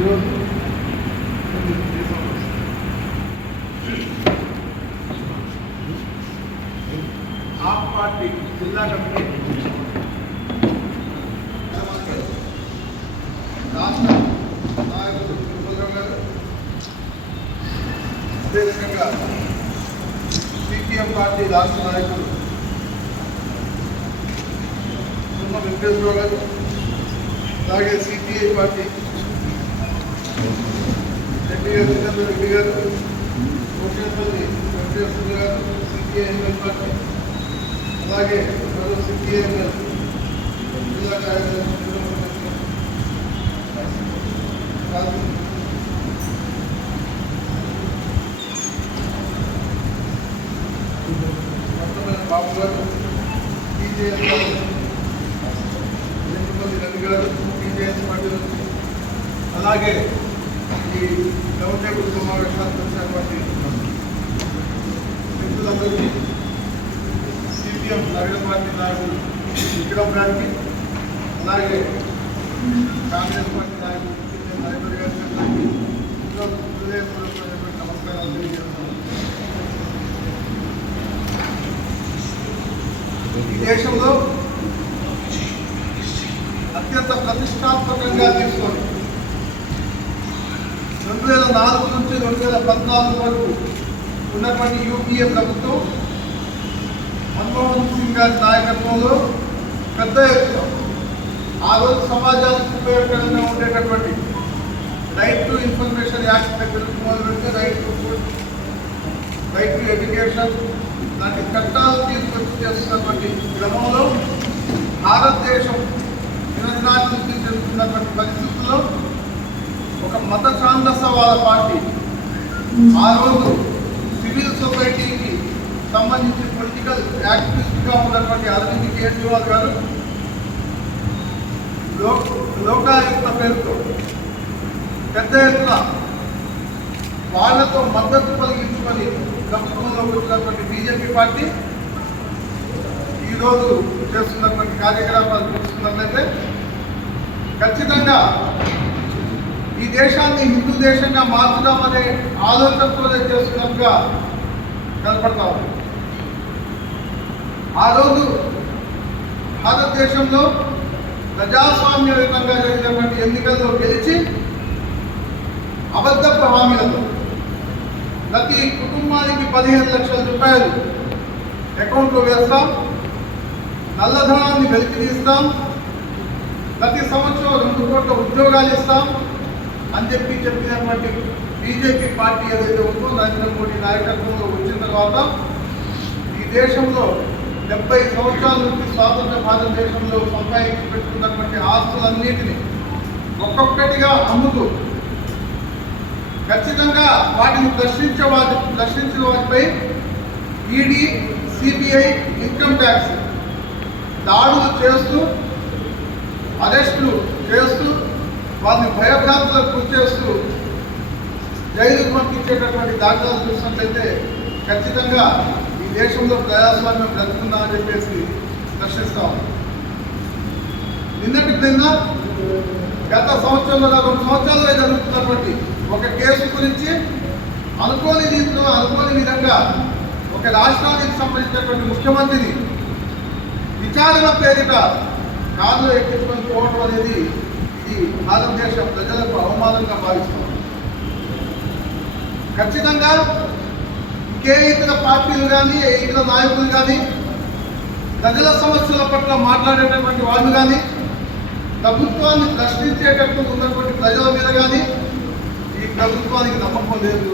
ఈరోజు ఆప్ పార్టీ జిల్లా కమిటీ రాష్ట్ర నాయకులు తిరుపతిరావు గారు, అదేవిధంగా సిపిఎం పార్టీ రాష్ట్ర నాయకులు సున్న వెంకటేశ్వరరావు గారు, అలాగే సిపిఐ పార్టీ జితేంద్ర రెడ్డి గారు, కోటేపల్లి వెంకటేశ్వర గారు, సిపిఐఎంఎల్ పార్టీ, అలాగే మరో సిపిఐఎంఎల్ జిల్లా కార్యదర్శి బాబు గారు, టీజేఎస్ గారు, రవి గారు, టీజేఎస్ పార్టీ నుంచి, అలాగే ఈ రౌండ్ టేబుల్ సమావేశానికి వచ్చినటువంటి వ్యక్తులందరికీ సిపిఎం నగర పార్టీ నాయకులు విక్రమ్ గారికి, అలాగే కాంగ్రెస్ పార్టీ నాయకులు నరేంద్ర గారికి హృదయపూర్వకమైనటువంటి నమస్కారాలు తెలియజేస్తున్నాను. ఈ దేశంలో అత్యంత ప్రతిష్టాత్మకంగా తీసుకొని 2004 నుంచి 2014 వరకు ఉన్నటువంటి యూపీఏ ప్రభుత్వం మన్మోహన్ సింగ్ గారి నాయకత్వంలో పెద్ద ఎత్తున ఆ రోజు సమాజానికి ఉపయోగకరంగా ఉండేటటువంటి రైట్ టు ఇన్ఫర్మేషన్ యాక్ట్ దగ్గర మొదలుపెడితే right to food, right to education లాంటి చట్టాలు తీసుకొచ్చి చేస్తున్నటువంటి క్రమంలో భారతదేశం దినదినాభివృద్ధి చెందుతున్నటువంటి పరిస్థితుల్లో ఒక మత ఛాందసవాద పార్టీ ఆ రోజు సివిల్ సొసైటీకి సంబంధించి పొలిటికల్ యాక్టివిస్ట్గా ఉన్నటువంటి అరవింద్ కేజ్రీవాల్ గారు లోకాయుక్త పేరుతో పెద్ద ఎత్తున వాళ్లతో మద్దతు కలిగించుకొని ప్రభుత్వంలోకి వచ్చినటువంటి బీజేపీ పార్టీ ఈరోజు చేస్తున్నటువంటి కార్యకలాపాలు చూస్తున్నట్లయితే ఖచ్చితంగా ఈ దేశాన్ని హిందూ దేశంగా మార్చుదామనే ఆలోచనతోనే చేస్తున్నట్టుగా కనపడతా ఉంది. ఆ రోజు భారతదేశంలో ప్రజాస్వామ్యయుతంగా జరిగినటువంటి ఎన్నికల్లో గెలిచి అబద్ధపు హామీలతో ప్రతి కుటుంబానికి 15 లక్షల రూపాయలు అకౌంట్లో వేస్తాం, నల్లధనాన్ని వెలికి తీస్తాం, ప్రతి సంవత్సరం 2 కోట్ల ఉద్యోగాలు ఇస్తాం అని చెప్పినటువంటి బీజేపీ పార్టీ ఏదైతే ఉందో నరేంద్ర మోడీ నాయకత్వంలో వచ్చిన తర్వాత ఈ దేశంలో 70 సంవత్సరాల నుంచి స్వాతంత్ర భారతదేశంలో సంపాదించి పెట్టుకున్నటువంటి ఆస్తులన్నిటినీ ఒక్కొక్కటిగా అమ్ముతూ ఖచ్చితంగా వాటిని ప్రశ్నించిన వాటిపై ఈడీ, సిబిఐ, ఇన్కమ్ ట్యాక్స్ దాడులు చేస్తూ, అరెస్టులు చేస్తూ, వారిని భయభ్రాంతులకు గురి చేస్తూ జైలుకు పంపించేటటువంటి దాఖలాలు చూసినట్లయితే ఖచ్చితంగా ఈ దేశంలో ప్రజాస్వామ్యం బ్రతుకుందా అని చెప్పేసి ప్రశ్నిస్తాం. నిన్న గత సంవత్సరంలో 2 సంవత్సరాలుగా జరుగుతున్నటువంటి ఒక కేసు గురించి అనుకోని రీతిలో అనుకోని విధంగా ఒక రాష్ట్రానికి సంబంధించినటువంటి ముఖ్యమంత్రిని విచారణ పేరిట కారులో ఎక్కించుకొని పోవడం అనేది ఇది భారతదేశ ప్రజలకు అవమానంగా భావిస్తున్నాం. ఖచ్చితంగా ఇంకే ఇతర పార్టీలు కానీ ఇతర నాయకులు కానీ ప్రజల సమస్యల పట్ల మాట్లాడేటటువంటి వాళ్ళు కానీ ప్రభుత్వాన్ని ప్రశ్నించేటట్టు ఉన్నటువంటి ప్రజల మీద కానీ ఈ ప్రభుత్వానికి నమ్మకం లేదు.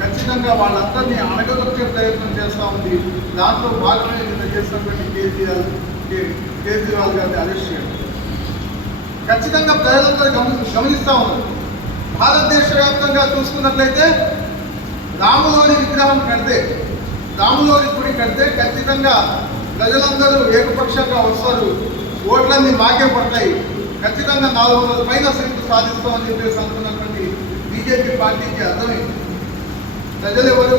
ఖచ్చితంగా వాళ్ళందరినీ అణగదొక్కే ప్రయత్నం చేస్తూ ఉంది. దాంట్లో భాగమే నిన్న చేసినటువంటి కేజ్రీవాల్ గారిని అరెస్ట్ చేయడం ఖచ్చితంగా ప్రజలందరూ గమనిస్తూ ఉన్నారు. భారతదేశ వ్యాప్తంగా చూసుకున్నట్లయితే రాములోని విగ్రహం కడితే, రాములోని గుడి కడితే ఖచ్చితంగా ప్రజలందరూ ఏకపక్షంగా వస్తారు, ఓట్లన్నీ మాకే పడతాయి, ఖచ్చితంగా 400 పైన సీట్లు సాధిస్తామని చెప్పేసి అనుకున్నటువంటి బీజేపీ పార్టీకి అర్థమైంది. ప్రజలు ఎవరు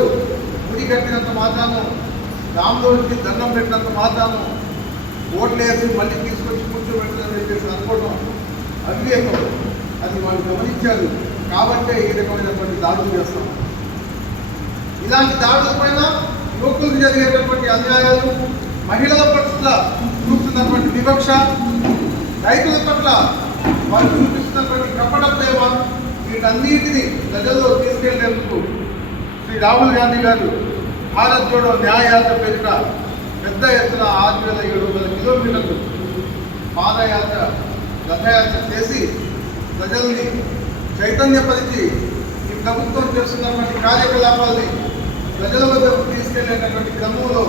గుడి కట్టినంత మాత్రాను, రాములోనికి దండం పెట్టినంత మాత్రాను ఓట్లు వేసి మళ్ళీ తీసుకొచ్చి కూర్చోబెట్టాలని చెప్పేసి అనుకోవడం అవివేకం. అది వాళ్ళు గమనించారు. కాబట్టే ఈ రకమైనటువంటి దాడులు చేస్తాం. ఇలాంటి దాడుల పైన యువకులకు జరిగేటటువంటి అన్యాయాలు, మహిళల పట్ల చూపుతున్నటువంటి వివక్ష, రైతుల పట్ల వాళ్ళు చూపిస్తున్నటువంటి కపట ప్రేమ, వీటన్నిటిని ప్రజల్లో తీసుకెళ్లేందుకు శ్రీ రాహుల్ గాంధీ గారు భారత్ జోడో న్యాయయాత్ర పేరిట పెద్ద ఎత్తున 6,700 కిలోమీటర్లు పాదయాత్ర, రథయాత్ర చేసి ప్రజల్ని చైతన్యపరిచి ఈ ప్రభుత్వం చేస్తున్నటువంటి కార్యకలాపాలని ప్రజల వద్దకు తీసుకెళ్లేటటువంటి క్రమంలో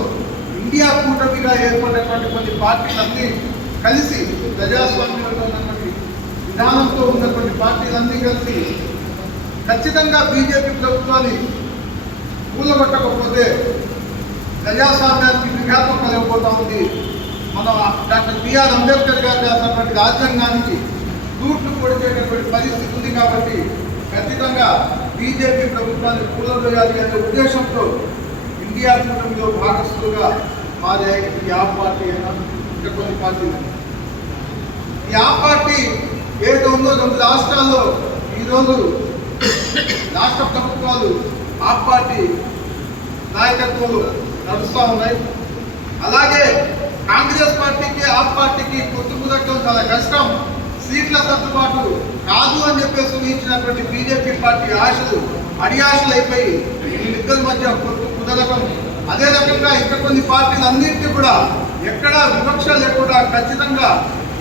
ఇండియా కూటమిగా ఏర్పడినటువంటి కొన్ని పార్టీలన్నీ కలిసి, ప్రజాస్వామ్యంలో ఉన్నటువంటి విధానంతో ఉన్నటువంటి పార్టీలన్నీ కలిసి ఖచ్చితంగా బీజేపీ ప్రభుత్వాన్ని కూలగొట్టకపోతే ప్రజాస్వామ్యానికి విఘాతం కలగబోతా ఉంది. మనం డాక్టర్ బిఆర్ అంబేద్కర్ గారు రాసినటువంటి రాజ్యాంగానికి తూట్లు పొడిచేటటువంటి పరిస్థితి ఉంది. కాబట్టి ఖచ్చితంగా బీజేపీ ప్రభుత్వాన్ని కూలదోయాలి అనే ఉద్దేశంతో ఇండియా కూటమిలో భాగస్తులుగా మారే ఈ ఆప్ పార్టీ అయినా ఇంకా కొన్ని పార్టీలు, ఈ ఆప్ పార్టీ ఏదో ఉందో 2 రాష్ట్రాల్లో ఈరోజు రాష్ట్ర ప్రభుత్వాలు ఆప్ పార్టీ నాయకత్వంలో నడుస్తూ ఉన్నాయి. అలాగే కాంగ్రెస్ పార్టీకి ఆప్ పార్టీకి పొత్తు కుదరడం చాలా కష్టం. సీట్ల సర్దుబాటు కాదు అని చెప్పేసి ఊహించినటువంటి బీజేపీ పార్టీ ఆశలు అడియాశలు అయిపోయి వీళ్ళిద్దరి మధ్య పొత్తు కుదరడం, అదే రకంగా ఇంకా కొన్ని పార్టీలు అన్నింటినీ కూడా ఎక్కడా వివక్ష లేకుండా ఖచ్చితంగా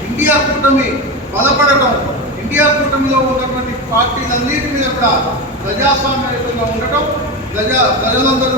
ఇండియా కూటమి బలపడటం, ఇండియా కూటమిలో ఉన్నటువంటి పార్టీలన్నిటి మీద కూడా ప్రజాస్వామ్యంగా ఉండటం, ప్రజలందరూ